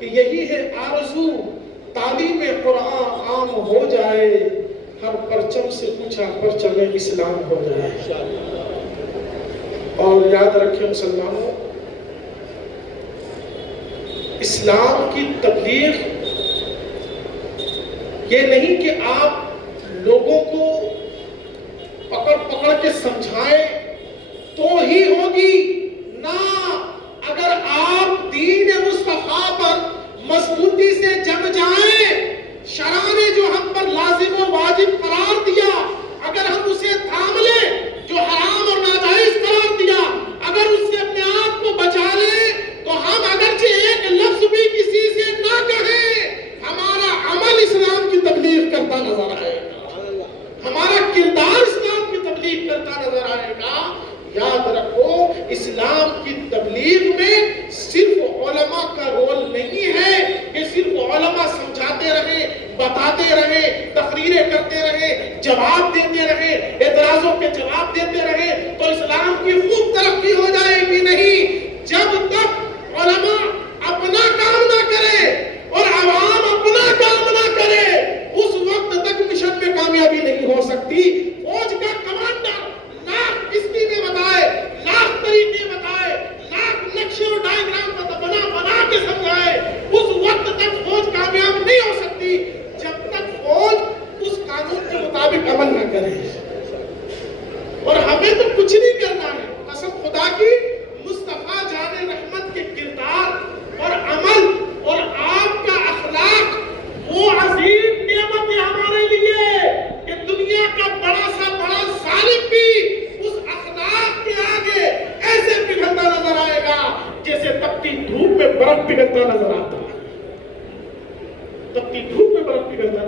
کہ یہی ہے آرزو، تعلیم قرآن عام ہو جائے، ہر پرچم سے اونچا پرچم اسلام ہو جائے۔ اور یاد رکھیں مسلمانوں، اسلام کی تبلیغ یہ نہیں کہ آپ لوگوں کو پکڑ پکڑ کے سمجھائیں تو ہی ہوگی، نہ، اگر آپ دین مصطفیٰ پر مضبوطی سے جم جائیں، شرع نے جو ہم پر لازم و واجب قرار دیا اگر ہم اسے تھام لیں، جو حرام اور ناجائز قرار دیا اگر اس سے اپنے آپ کو بچا لیں، تو ہم اگرچہ ایک لفظ بھی کسی سے نہ کہیں، ہمارا عمل اسلام کی تبلیغ کرتا نظر آئے گا، ہمارا کردار اسلام کی تبلیغ کرتا نظر آئے گا۔ یاد رکھو، اسلام کی تبلیغ میں صرف علماء کا رول نہیں ہے کہ صرف علماء سمجھاتے رہیں، بتاتے رہیں، تقریریں کرتے رہیں، جواب دیتے رہیں، اعتراضوں کے جواب دیتے رہیں تو اسلام کی خوب ترقی ہو جائے گی۔ نہیں، جب تک علماء اپنا کام نہ کرے اور عوام اپنا کام نہ کرے، اس وقت تک مشن میں کامیابی نہیں ہو سکتی۔ فوج کا کمانڈر لاکھ کشتی میں بتائے، لاکھ طریقے بتائے، لاکھ نقشے اور ڈائیگرام بنا کے سمجھائے، اس وقت تک فوج کامیاب نہیں ہو سکتی جب تک فوج اس قانون کے مطابق عمل نہ کرے۔ اور ہمیں تو کچھ نہیں کرنا ہے، قسم خدا کی، مصطفیٰ جان رحمت کے کردار اور عمل اور آپ کا اخلاق وہ عظیم نعمت ہے ہمارے لیے کہ دنیا کا بڑا سا بڑا ظالم بھی اس اخلاق کے آگے ایسے پگھلتا نظر آئے گا جیسے تپتی دھوپ میں برف پگھلتا نظر آتا ہے، تپتی دھوپ میں برف پگھلتا